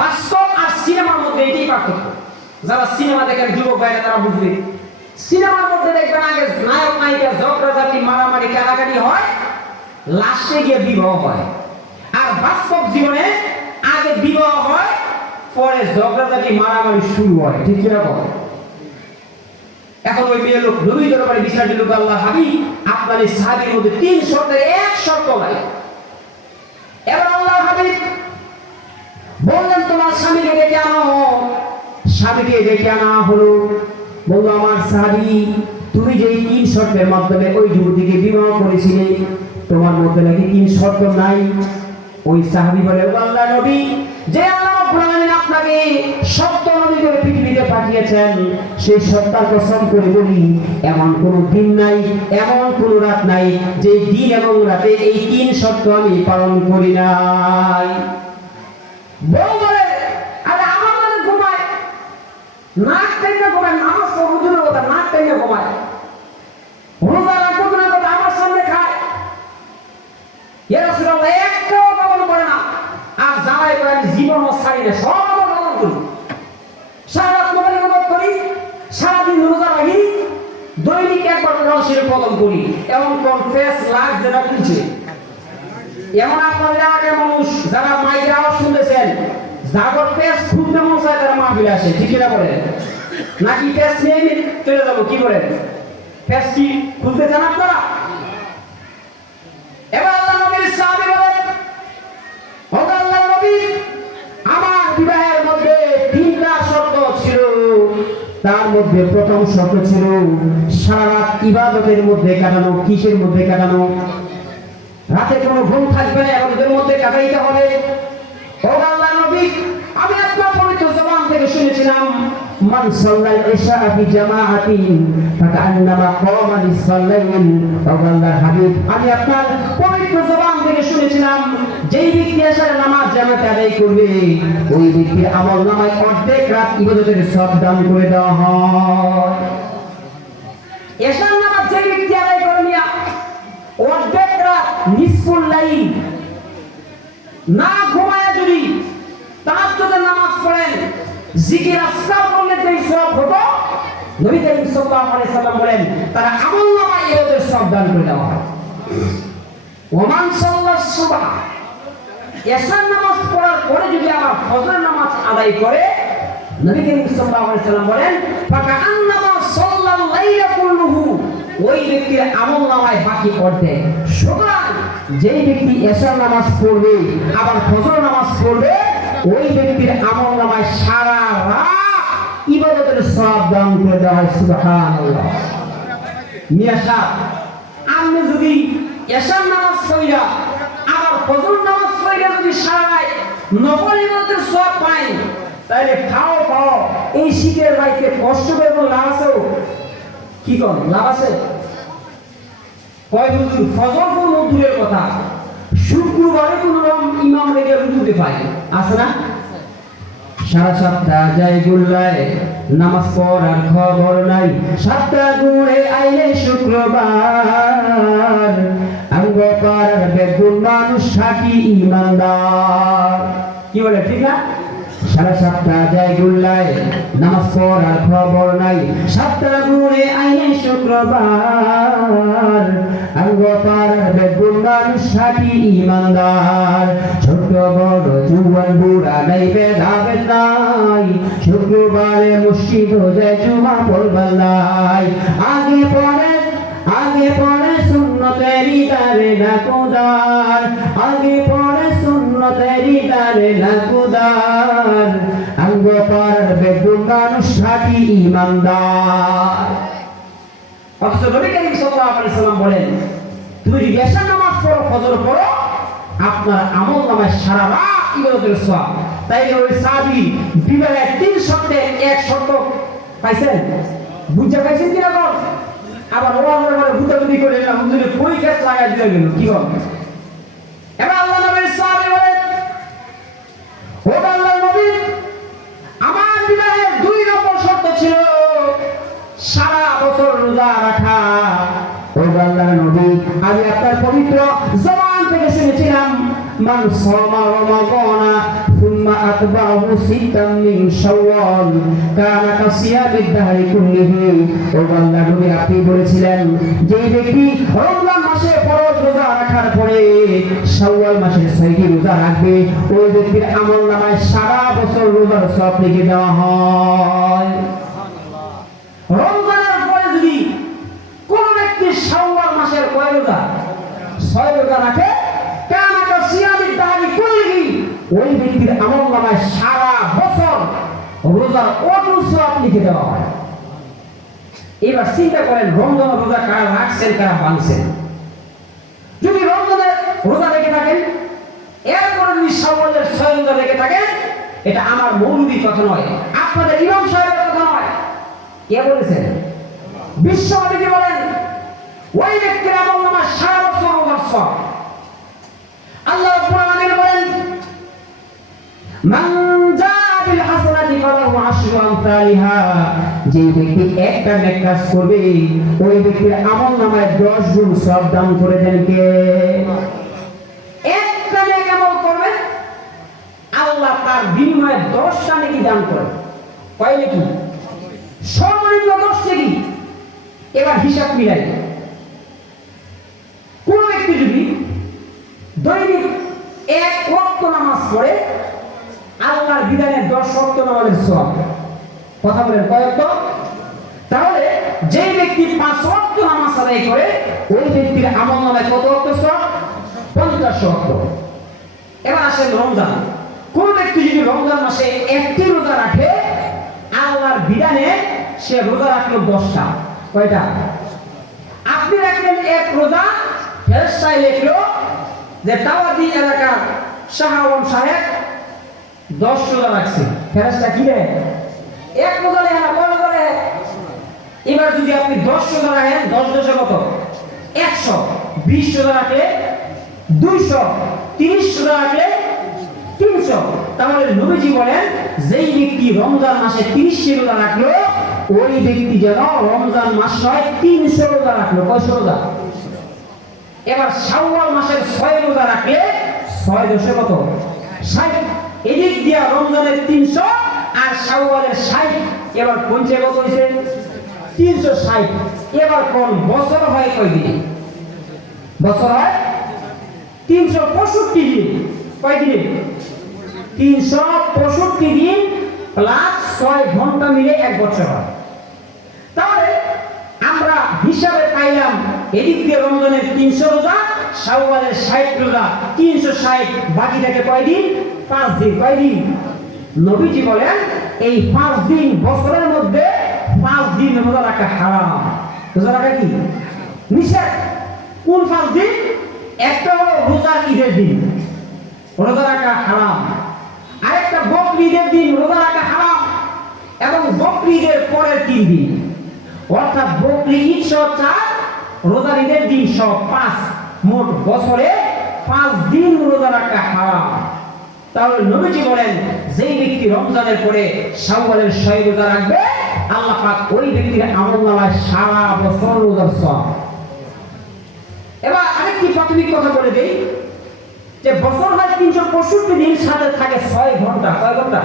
বাস্তব আর সিনেমার মধ্যে এটাই পার্থক্য। যারা সিনেমা দেখেন যুবক ভাইরা তারা বুঝবে, সিনেমার মধ্যে দেখবেন আগে নায়ক নায়িকা ঝগড়াঝাটি মারামারি কাটাকাটি হয়, লাস্টে গিয়ে বিবাহ হয়। আর বাস্তব জীবনে আগে বিবাহ হয়, পরে ঝগড়াঝাটি মারামারি শুরু হয়। ঠিক কিরকম? এখন ওই মেয়ে লোক নবী দরবারে বিচার দিল, আল্লাহ হাবিব, আপনার এই সাহাবীর মধ্যে 3 শর্তের 1 শর্ত নাই। এবার আল্লাহ হাবিব বললেন, তোমার স্বামীকে ডেকে আনো। স্বামীকে ডেকে আনা হলো। বলল, আমার সাহাবী, তুমি যে 3 শর্তের মাধ্যমে ওই যুবতীকে বিবাহ করেছিলে, তোমার মধ্যে নাকি 3 শর্ত নাই। ওই সাহাবী বলে, ও আল্লাহর নবী, যে আল্লাহ রাব্বুল আলামিন আপনাকে সত্য নবী করে পৃথিবীতে পাঠিয়েছেন, সেই সত্তার কসম করে বলি, এমন কোন দিন নাই, এমন কোন রাত নাই যে দিন এবং রাতে এই 3 শর্ত আমি পালন করি নাই। বউ বলে, আরে আমার মানে ঘুমায়, নাক টেনে ঘুমায়, নামাজ পড়বো দূরের কথা, নাক টেনে ঘুমায়, রোজা রাখবো দূরের কথা, আমার সামনে খায়। ইয়া রাসূলুল্লাহ, একটাও পালন করে না। আর জামাই করে আমি জীবনও ছাড়ি না, সব আমার পালন করি, সারা রাত মোবাইল ইবাদত করি, সারাদিন রোজা রাখি, দৈনিক 1 বার কোরআন শরীফ পালন করি। এমন কোন ফেস লাগ যেটা খুলছে, এমন আপনাদের আগে মানুষ যারা মাইকের আওয়াজ শুনতেছেন, জাগর ফেস খুলতে মন চায় তারা মাহফিলে আসে। ঠিক না বলেন? নাকি ফেস নিয়ে চলে যাবো? কি করেন? ফেস কি খুলতে চান আপনারা? এবার আল্লাহ নবীর সাহাবী বলেন, ও আল্লাহর নবী, আমার বিবাহের মধ্যে 3টা শর্ত ছিল। তার মধ্যে প্রথম শর্ত ছিল সারা রাত ইবাদতের মধ্যে কাটানো। কিসের মধ্যে কাটানো? রাতে কোনো ঘুম থাকবে না, এর মধ্যে কাটাইতে হবে। ও আল্লাহর নবী, আমি আপনার পবিত্র জবান থেকে শুনেছিলাম, মান সাল্লাল ইশা ফি জামাআতিন ফাকান্নামা কামা লিসাল্লাইন। ও আল্লাহর হাবিব, আমি আপনার পবিত্র জবান থেকে শুনেছিলাম, যেই ব্যক্তি এশার নামাজ জামাতে আদায় করবে, ওই ব্যক্তির আমলনামায় অর্ধেক রাত ইবাদতের সওয়াব দান করে দেওয়া হয়। এশার নামাজ যে ব্যক্তি আদায় করে নিয়া অর্ধেক রাত, নিসফুল লাইল না ঘুমায় যদি তাহাজ্জুদের নামাজ পড়েন, জিকির আজকার করলে যে সওয়াব হতো, নবী করিম সাল্লাল্লাহু আলাইহি সাল্লাম বলেন, তারা আমলনামায় ইবাদতের সওয়াব দান করে দেওয়া হয়। ওমান সাল্লাল্লাহু সুবহ, এশার নামাজ পড়ার পরে যদি আবার ফজরের নামাজ আদায় করে, নবী করিম সাল্লাল্লাহু আলাইহি সাল্লাম বলেন, ফাকান্নামা সাল্লাল লাইলা কুল্লুহু, ওই ব্যক্তির আমলনামায় বাকি অর্ধেক। সুতরাং যেই ব্যক্তি এশার নামাজ পড়বে আবার ফজর নামাজ পড়বে, ওই ব্যক্তির আমলনামায় সারা রাত ইবাদতের সওয়াব দান করে দেওয়া হয়। সুবহানাল্লাহ। মিয়া সাহেব, আপনি যদি এশার নামাজ পড়া আবার ফজর নামাজ পড়া যদি সারা রাত নফল ইবাদতের সওয়াব পান, তাইলে খাও খাও, এই শীতের রাইতে কষ্ট করে কোনো লাভ আছে? কি কর লাভ আছে? কয় হুজুর ফজর কোন দূরের কথা, শুক্রবারে কোন ইমাম রেগে রুজুতে পাই আছে না? সারা সপ্তাহ যায় গুল্লায়, নামাজ পড়ার খবর নাই, সপ্তাহ ঘুরে আইলে শুক্রবার, আঙ্গ পাড়ার বেগুন মানুষ সাকি ইমানদার। কি বলে ঠিক না? সারা সপ্তাহ যায় গুল্লায়, নামাজ পড়ার খবর নাই, সপ্তাহ ঘুরে আইলে শুক্রবার, আঙ্গ পাড়ার বেগুন মানুষ সাকি ইমানদার। ছোট বড় জুয়ান বুড়া নাই ভেদাভেদ নাই, শুক্রবারে মসজিদ যায় জুমা পড়বার নাই। আগে পড়ে সুন্নতেরি দারে নাকুদার, আগে পড়ে সুন্নতেরি দারে নাকুদার, আঙ্গ পাড়ার বেগুন মানুষ সাকি ইমানদার। অথচ নবী করিম সাল্লাল্লাহু আলাইহি সাল্লাম বলেন, তুমি যদি এশার নামাজ পড়ো, ফজর পড়ো, আপনার আমল নামায় সারা রাত ইবাদতের সওয়াব। তাই ওই সাহাবী বিবাহের 3 শর্তে 1 শর্ত পাইছেন, বুঝা পাইছেন কিনা বল? আবার ওয়াজের পরে বুঝাবুঝি করে না, হুজুরে কই কাজ লাগাই দিয়ে গেল, কি বল? এবার আল্লাহ নবীর সাহাবী বলেন, ও আল্লাহর নবী, আমার বিবাহের 2 নম্বর শর্ত ছিল সারা বছর রোজা রাখা। ও আল্লাহর নবী, আমি আপনার পবিত্র জবান থেকে শুনেছিলাম, মান সামা রমাদানা থুম্মা আতবাহু সিত্তাম মিন শাওয়াল কানা কাসিয়ামিদ দাহরি কুল্লিহি। ও আল্লাহর নবী, আপনি বলেছিলেন যে ব্যক্তি রমজান মাসে ফরজ রোজা রাখার পরে শাওয়াল মাসের 6টি রোজা রাখবে, ওই ব্যক্তির আমলনামায় সারা বছর রোজার সওয়াব লিখে দেওয়া হয়। রমজানের পরে যদি কোন ব্যক্তি শাওয়াল মাসের কয় রোজা 6 রোজা রাখে, কানা কাসিয়ামিদ দাহরি কুল্লিহি, ওই ব্যক্তির আমলনামায় সারা বছর রোজার অটল সওয়াব লিখে দেওয়া হয়। এবার চিন্তা করেন, রমজানের রোজা কারা রাখছেন, কারা ভাঙছেন? যদি রমজানের রোজা রেখে থাকেন, এরপরে যদি শাওয়ালের 6 রোজা রেখে থাকেন, এটা আমার মৌলবীর কথা নয়, আপনাদের ইমাম সাহেবের কথা নয়। কে বলেছেন? বিশ্ব নবী বলেন, ওই ব্যক্তির আমলনামায় সারা বছর রোজার সওয়াব। আল্লাহ রাব্বুল আলামিন বলেন, মান জাআ বিল হাসানাতি ফালাহু আশরু আমসালিহা, যে ব্যক্তি একটা নেক কাজ করবে, ওই ব্যক্তির আমলনামায় 10 গুণ সওয়াব দান করে দেন কে? একটা নেক আমল করবে, আল্লাহ তার বিনিময়ে 10টা নেকি দান করেন। কয় নেকি? সর্বনিম্ন 10 নেকি। এবার হিসাব মিলাই, কোন ব্যক্তি যদি দৈনিক 1 ওয়াক্ত নামাজ পড়ে, আল্লাহর বিধানে 10 ওয়াক্ত নামাজের সওয়াব। কথা বলেন কয় ওয়াক্ত? তাহলে যে ব্যক্তি 5 ওয়াক্ত নামাজ আদায় করে, ওই ব্যক্তির আমলনামায় কত ওয়াক্ত সওয়াব? 50 ওয়াক্ত। এবার আসেন রমজান। কোন ব্যক্তি যদি রমজান মাসে 1টি রোজা রাখে, আল্লাহর বিধানে সে রোজা রাখলো 10টা। কয়টা? আপনি রাখলেন 1 রোজা, ফেরেশতায় লিখলো যে তাওয়াদি এলাকার শাহ আলম সাহেব 10 রোজা রাখছে, ফেরেশতা কি দেয়? 1 রোজা লেখে না, কয় রোজা লেখে? এবার যদি আপনি 10 রোজা রাখেন, 10 10 কত? 100। 20 রোজা রাখলে 200, 30 রোজা রাখলে 300। তাহলে নবীজি বলেন, যেই ব্যক্তি রমজান মাসে 30 রোজা রাখলো, ওই ব্যক্তি যেন রমজান মাস নয় 300 রোজা রাখলো। কয়শো রোজা? এবার শাওয়াল মাসের 6 রোজা রাখলে 6 10 কত? 60। এদিক দিয়া রমজানের 300 আর শাওয়ালের 60, এবার পঞ্চে কত হইছে? 360। এবার কোন বছর হয় কয় দিন? বছর হয় 365 দিন। কয় দিন? 365 দিন প্লাস 6 ঘন্টা মিলে 1 বছর হয়। তাহলে আমরা হিসাবে পাইলাম, এদিক দিয়ে রমজানের 300 রোজা, শাওয়ালের 60 রোজা, 360, বাকি থাকে কয় দিন? 5 দিন। কয় দিন? নবীজি বলেন, এই 5 দিন বছরের মধ্যে 5 দিন রোজা রাখা হারাম। রোজা রাখা কি? নিষেধ। কোন 5 দিন? একটা হলো রোজার ঈদের দিন, রোজা রাখা হারাম। আরেকটা একটা বকরিদের দিন রোজা রাখা হারাম এবং বকরিদের পরের 3 দিন, অর্থাৎ বকরি ঈদ সহ 4, রোজার ঈদের দিন সহ 5, মোট বছরে 5 দিন রোজা রাখা হারাম। তাহলে নবীজি বলেন যেই ব্যক্তি রমজানের পরে শাওয়ালের 6 রোজা রাখবে, আল্লাহ পাক ওই ব্যক্তির আমলনামায় সারা বছর রোজার সওয়াব। এবার আরেকটি প্রাথমিক কথা বলে দেই যে বছর হয় 365 দিন, সাথে থাকে 6 ঘন্টা। কয় ঘন্টা?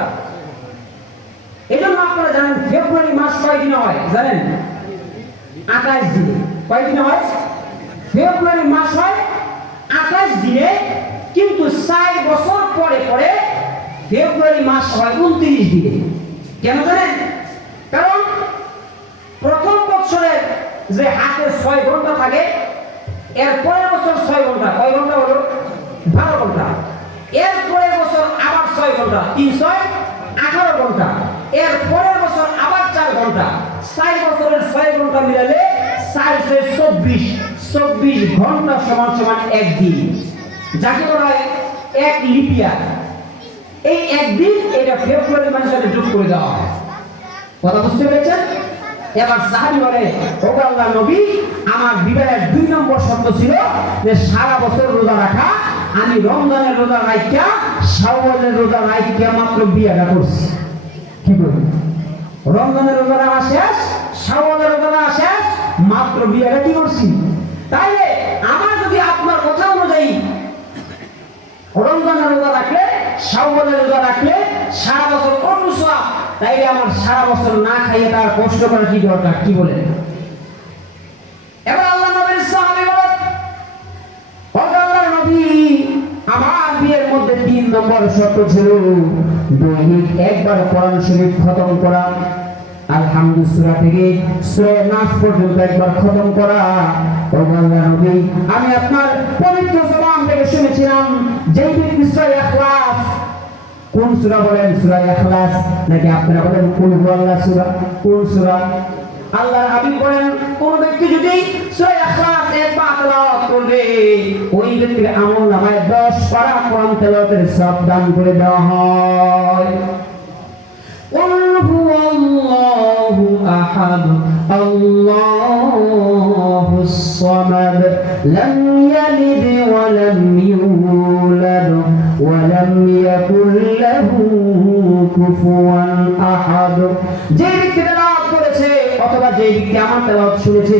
এজন্য আপনারা জানেন ফেব্রুয়ারি মাস কয় দিনে হয় জানেন? 28 দিনে। কয় দিনে হয়? ফেব্রুয়ারি মাস হয় 28 দিনে, কিন্তু 4 বছর পরে পরে ফেব্রুয়ারি মাস হয় 29 দিনে। কেন জানেন? কারণ প্রথম বছরের যে হাতে 6 ঘন্টা থাকে, এর পরের বছর 6 ঘন্টা, কয় ঘন্টা হলো? 12 ঘন্টা। এর পরের বছর আবার 6 ঘন্টা, 3 6 18 ঘন্টা। এর পরের বছর আবার 4 ঘন্টা। 4 বছরের 6 ঘন্টা মিলালে 4 6 24, 24 ঘন্টা সমান সমান একদিন, যাকে বলা হয় 1 লিপ ইয়ার। এই একদিন এটা ফেব্রুয়ারি মাসের সাথে যোগ করে দেওয়া হয়। কথা বুঝতে পেরেছেন? এবার সাহাবী বলে, ও আল্লাহর নবী, আমার বিবাহের 2 নম্বর শর্ত ছিল যে সারা বছর রোজা রাখা। আমি রমজানের রোজা রাখা, শাওয়ালের রোজা রাখা মাত্র বিয়েটা করছি। কি বলুন? রমজানের রোজা রাখা শেষ, শাওয়ালের রোজা রাখা শেষ, মাত্র বিয়েটা কি করছি? তাইলে আমার যদি আপনার কথা অনুযায়ী রমজানের রোজা রাখলে, শাওয়ালের রোজা রাখলে সারা বছর কত সওয়াব, তাইলে আমার সারা বছর না খাইয়ে তার কষ্ট করা কি দরকার? কি বলেন? এবার আল্লাহ নবীর সাহাবী বলেন, ও আল্লাহর নবী, আমার বিয়ের মধ্যে 3 নম্বর শর্ত ছিল দৈনিক একবার কোরআন শরীফ খতম করা, আলহামদুলিল্লাহ সূরা থেকে সূরা নাস পর্যন্ত একবার খতম করা। ও আল্লাহর নবী, আমি আপনার পবিত্র জবান থেকে শুনেছিলাম যেই ব্যক্তি সূরা ইখলাস, কোন সূরা বলেন? সূরা ইখলাস, নাকি আপনারা বলেন কুল হুয়াল্লাহ সূরা? কোন সূরা? আল্লাহর হাবিব বলেন কোন ব্যক্তি যদি সূরা ইখলাস একবার তেলাওয়াত করবে, ওই ব্যক্তির আমলনামায় 10 পারা কোরআন তেলাওয়াতের সওয়াব দান করে দেওয়া হয়। কুল হুয়াল্লাহু আহাদ, আল্লাহুস সামাদ, লাম ইয়ালিদ ওয়া লাম ইউলাদ ওয়া লাম ইয়াকুল লাহু কুফুয়ান আহাদ। যে ব্যক্তি তেলাওয়াত করেছে অথবা যে ব্যক্তি আমার তেলাওয়াত শুনেছে,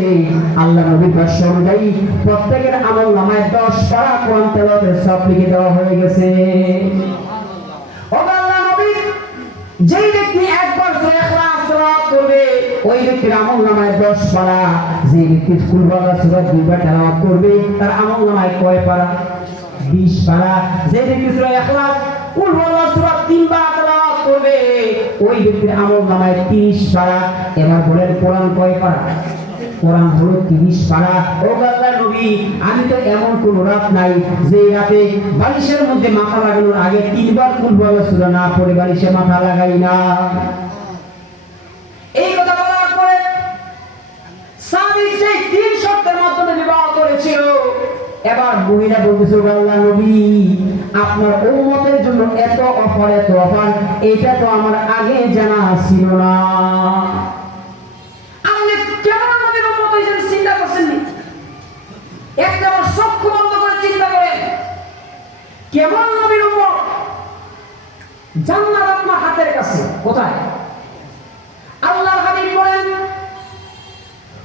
আল্লাহর নবীর ভাষ্য অনুযায়ী প্রত্যেকের আমলনামায় 10 পারা কোরআন তেলাওয়াতের সওয়াব লিখে দেওয়া হয়ে গেছে। ও আল্লাহর নবী, যেই ব্যক্তি একবার সূরা ইখলাস তেলাওয়াত করবে, ওই ব্যক্তির আমলনামায় 10 পারা। যে ব্যক্তি কুল হুয়াল্লাহ সূরা 2 বার তেলাওয়াত করবে, তার আমলনামায় কয় পারা? 20 পারা। যে ব্যক্তি সূরা ইখলাস কুল হুয়াল্লাহ সূরা 3 বার তেলাওয়াত করবে, ওই ব্যক্তির আমলনামায় 30 পারা। এবার বলেন কোরআন কয় পারা? কোরআন হলো 30 পারা। ও আল্লাহর নবী, আমি তো এমন কোন রাত নাই যে রাতে বালিশের মধ্যে মাথা লাগানোর আগে 3 বার কুল হুয়াল্লাহ সূরা না পড়ে বালিশে মাথা লাগাই না। এই কথা বলার পরে সাহাবী যে 3 শর্তের মাধ্যমে বিবাহ করেছিল, এবার মহিলা বলতেছে, আল্লাহর নবী, আপনার উম্মতের জন্য এত অফার, এত অফার, এটা তো আমার আগে জানা ছিল না। আপনি কেমন নবীর উম্মত হইছেন চিন্তা করছেন? একটা বার চক্ষু বন্ধ করে চিন্তা করেন, কেমন নবীর উম্মত? জান্নাত আপনার হাতের কাছে। কোথায়? আল্লাহর হাবিব বলেন,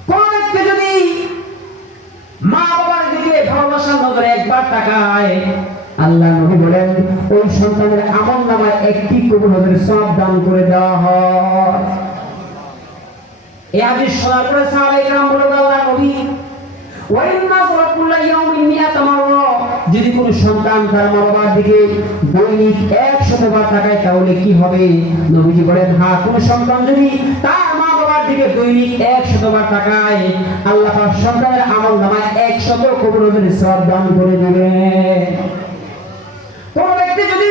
কোন ব্যক্তি যদি মা বাবার দিকে ভালোবাসার নজরে একবার তাকায়, আল্লাহ নবী বলেন ওই সন্তানের আমলনামায় 1টি কবুল হজের সওয়াব দান করে দেওয়া হয়। এই হাদিস শোনার পরে সাহাবায়ে কেরাম বললেন, আল্লাহর নবী, ওয়া ইন্না কুল্লা ইয়াউমিন মিআতা মাররা, যদি কোনো সন্তান তার মা বাবার দিকে দৈনিক 100 বার তাকায় তাহলে কি হবে? নবীজি বলেন, হ্যাঁ, কোনো সন্তান যদি তার মা বাবার দিকে দৈনিক 100 বার তাকায়, আল্লাহ পাক সন্তানের আমলনামায় 100 কবুল হজের সওয়াব দান করে দিবেন। কোন ব্যক্তি যদি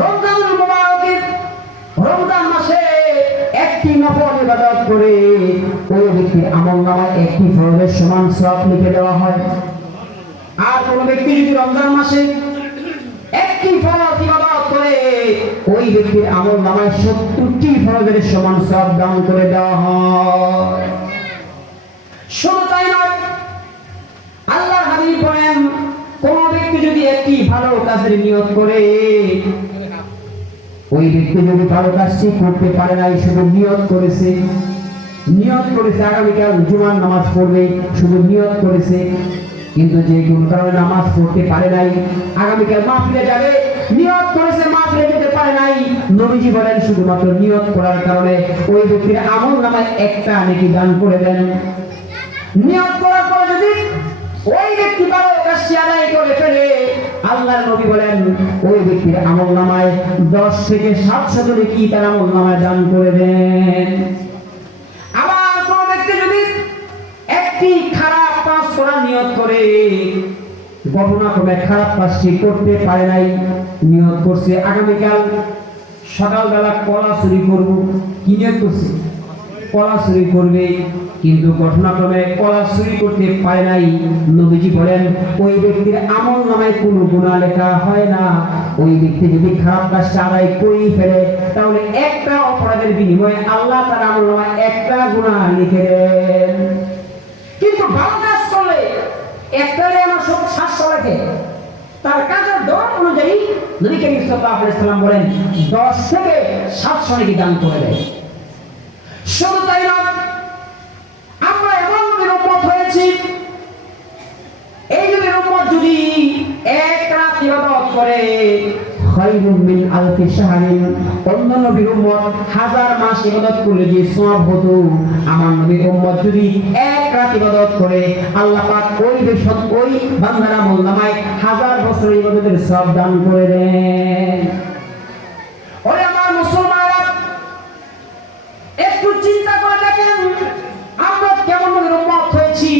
রমজানুল মুবারকের রমজান মাসে 1টি নফল ইবাদত করে, ওই ব্যক্তির আমলনামায় 1টি ফরজের সমান সওয়াব লিখে দেওয়া হয়। আর কোন ব্যক্তি যদি রমজান মাসে 1টি ফরজ ইবাদত করে, করে ওই ব্যক্তির আমল নামায় 70টি ফরজের সমান সওয়াব দান করে দেওয়া হয়। শুধু তাই নয়, আল্লাহর হাবিব বলেন কোন ব্যক্তি যদি একটি ভালো কাজের নিয়ত করে, ওই ব্যক্তি যদি ভালো কাজটি করতে পারে নাই, শুধু নিয়ত করেছে আগামীকাল জুমার নামাজ পড়বে, শুধু নিয়ত করেছে, কিন্তু যে কোন কারণে নামাজ পড়তে পারে নাই, আগামীকাল মাহফিলে যাবে, নিয়ত করেছে মাহফিলে যেতে পারে নাই, নবীজি বলেন শুধুমাত্র নিয়ত করার কারণে ওই ব্যক্তির আমল নামায় একটা নেকি দান করে দেন। নিয়ত করার পর যদি ওই ব্যক্তি ভালো কাজটি আদায় করে ফেলে, আল্লাহর নবী বলেন ওই ব্যক্তির আমল নামায় 10 থেকে 700 নেকি তার আমল নামায় দান করে দেন। আবার কোন ব্যক্তি যদি একটি খারাপ কাজ করার নিয়ত করে, ঘটনাক্রমে খারাপ কাজটি করতে পারে নাই, নিয়ত করছে আগামীকাল সকালবেলা কলা চুরি করব, কি নিয়ত করছে? কলা চুরি করবে, কিন্তু ঘটনাক্রমে কলা চুরি করতে পারে নাই, নবীজি বলেন ওই ব্যক্তির আমল নামায় কোনো গুনাহ লেখা হয় না। ওই ব্যক্তি যদি খারাপ কাজটা আদায় করেই ফেলে, তাহলে একটা অপরাধের বিনিময়ে আল্লাহ তার আমল নামায় একটা গুনাহ লিখে দেন। কিন্তু ভালো কাজ করলে একটারে আমার সব 700 লেখে, তার কাজের দর অনুযায়ী নবী করিম সাল্লাল্লাহু আলাইহি সাল্লাম বলেন 10 থেকে 700 নেকি দান করে দেয়। শুধু তাই নয়, আমরা এমন নবীর উম্মত হয়েছি, এই নবীর উম্মত যদি এক রাত ইবাদত করে খায়রুম মিন আলফি শাহরিন, অন্য নবীর উম্মত 1000 মাস ইবাদত করলে যে সওয়াব হতো, আমার নবীর উম্মত যদি এক রাত ইবাদত করে, আল্লাহ পাক ওই বান্দার আমল নামায় 1000 বছর ইবাদতের সওয়াব দান করে দেন। ওরে আমার মুসলমানরা, একটু চিন্তা করে দেখেন আমরা কেমন নবীর উম্মত হয়েছি।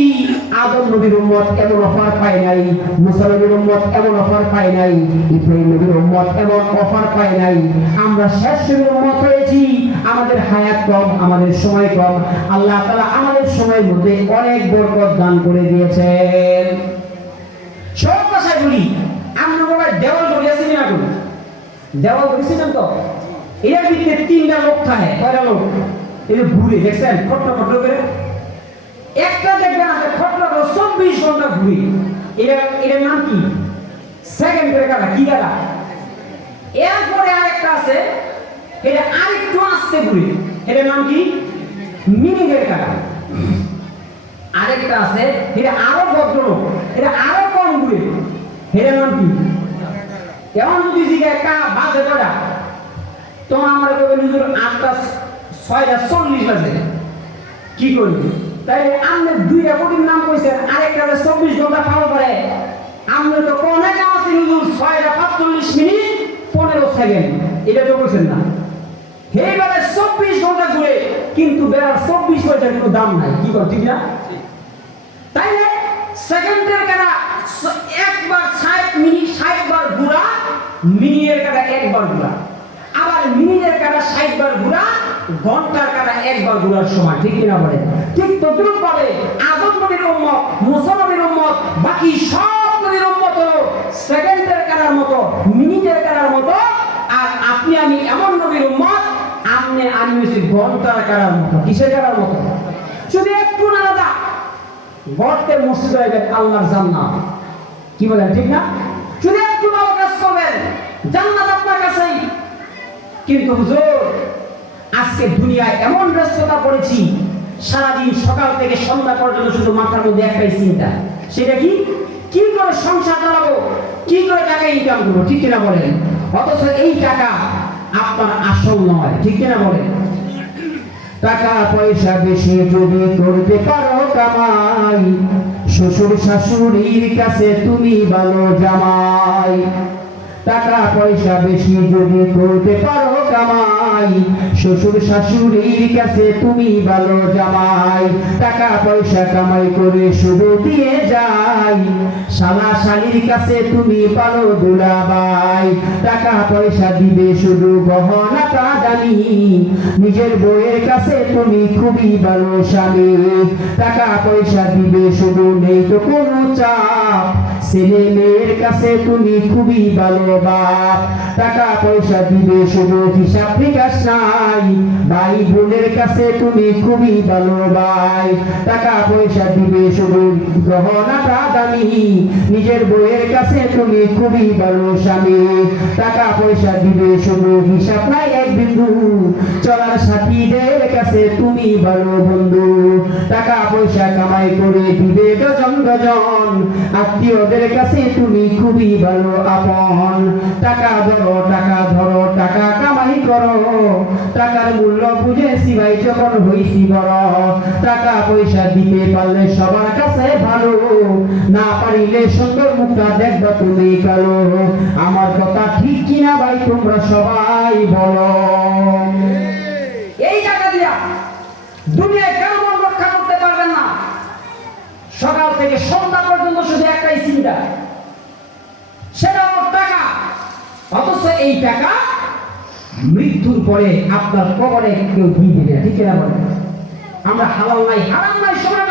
আদম নবীর উম্মত এমন অফার পায় নাই, মুসা নবীর উম্মত এমন অফার পায় নাই, ইব্রাহিম নবীর উম্মত এমন অফার পায় নাই। আমরা শেষ নবীর উম্মত হয়েছি, আমাদের হায়াত কম, আমাদের সময় কম, আল্লাহ তাআলা আমাদের সময়ের মধ্যে অনেক বরকত দান করে দিয়েছেন। সব কথাই বলি, আমরা বাবা দেওয়াল করিয়াছি না, করি দেওয়াল করেছিলেন তো, এর ভিতরে 3টা লোক থাকে, কয়টা লোক? এই যে ঘুরে দেখছেন খট্ট করে, একটা দেখবেন আছে খট্ট করে 24 ঘন্টা ঘুরে, এর নাম কি? সেকেন্ডের কাটা, কি কাটা? এরপরে আরেকটা আছে, এটা আরেকটু আসছে ঘুরে, এর নাম কি? মিনিটের কাটা। আরেকটা আছে, এটা আরো ভদ্রলোক, এটা আরো কম ঘুরে, এর নাম কি? এমন যদি জিজ্ঞাসা কা বাজে কটা, তোমার আমরা কবে হুজুর 8টা 6টা 40 বাজে, কি করবি? তাই আপনি 2টা কোটির নাম কইছেন, আরেকটা 24 ঘন্টা খাওয়া পরে, আপনি তো কোনে আছে হুজুর 6টা 45 মিনিট 15 সেকেন্ড, এটা তো কইছেন না। এইবারে 24 ঘন্টা ঘুরে, কিন্তু বেড়ার 24 পয়সার কোনো দাম নাই, কি কর ঠিক না? তাই না? সেকেন্ডের কাটা একবার 60 মিনিট 60 বার ঘোরা, মিনিটের কাটা একবার ঘোরা, আবার মিনিটের কাটা 60 বার ঘোরা, ঘন্টার কাটা একবার ঘোরার সময়, ঠিক কিনা বলেন? ঠিক তদ্রুপ ভাবে আদম নবীর উম্মত, মুসা নবীর উম্মত, বাকি সব নবীর উম্মত হলো সেকেন্ডের কাটার মতো, মিনিটের কাটার মতো, আর আপনি আমি এমন নবীর উম্মত, আপনি আমি হচ্ছে ঘন্টার কাটার মতো। কিসের কাটার মতো? শুধু একটু আলাদা, গর্তে মসজিদ হয়ে গেছে আল্লাহর জান্নাত, কি বলেন ঠিক না? শুধু একটু ভালো কাজ করবেন, জান্নাত আপনার কাছেই। কিন্তু হুজুর আজকে দুনিয়ায় এমন ব্যস্ততা পড়েছি, সারাদিন সকাল থেকে সন্ধ্যা পর্যন্ত শুধু মাথার মধ্যে একটাই চিন্তা, সেটা কি? কি করে সংসার চালাবো, কি করে টাকা ইনকাম করবো, ঠিক কিনা বলেন? অথচ এই টাকা আপনার আসল নয়, ঠিক কিনা বলেন? টাকা পয়সা বেশি যদি করতে পারো কামাই, শ্বশুর শাশুড়ির কাছে তুমি ভালো জামাই। টাকা পয়সা বেশি যদি করতে পারো কামাই, ভাই, শ্বশুর শাশুড়ির কাছে তুমি ভালো জামাই, টাকা পয়সা কামাই করে শুধু দিয়ে যাই, শালা শালির কাছে তুমি ভালো দুলাভাই, টাকা পয়সা দিবে শুধু গহনাটা দামি, নিজের বউয়ের কাছে তুমি খুবই ভালো স্বামী, টাকা পয়সা দিবে শুধু নেই তো কোনো চাপ, ছেলে মেয়ের কাছে তুমি খুবই ভালো বাপ, টাকা পয়সা দিবে শুধু হিসাব নিকাশ নাই, ভাই বোনের কাছে তুমি খুবই ভালো ভাই, টাকা পয়সা দিবে শুধু গহনাটা দামি, নিজের বউয়ের কাছে তুমি খুবই ভালো স্বামী, টাকা পয়সা দিবে শুধু হিসাব নাই এক বিন্দু, চলার সাথীদের কাছে তুমি ভালো বন্ধু, টাকা পয়সা কামাই করে দিবে ডজন ডজন, আত্মীয়দের কাছে তুমি খুবই ভালো আপন, টাকা ধরো টাকা কামাই করো, টাকার মূল্য বুঝেছি ভাই যখন হইছি বড়, টাকা পয়সা দিতে পারলে সবার কাছে ভালো, না পারিলে সুন্দর মুখটা দেখবা তুমি কালো, আমার কথা ঠিক কিনা ভাই তোমরা সবাই বলো। এই টাকা দিয়া দুনিয়ায় কারো মন রক্ষা করতে পারবেন না। সকাল থেকে সন্ধ্যা পর্যন্ত শুধু একটাই চিন্তা, সেটা ওর টাকা। অথচ এই টাকা মৃত্যুর পরে আপনার কবরে কেউ দিয়ে দিবে, ঠিক না বলেন? আমরা হালাল নাই হারাম নাই সময়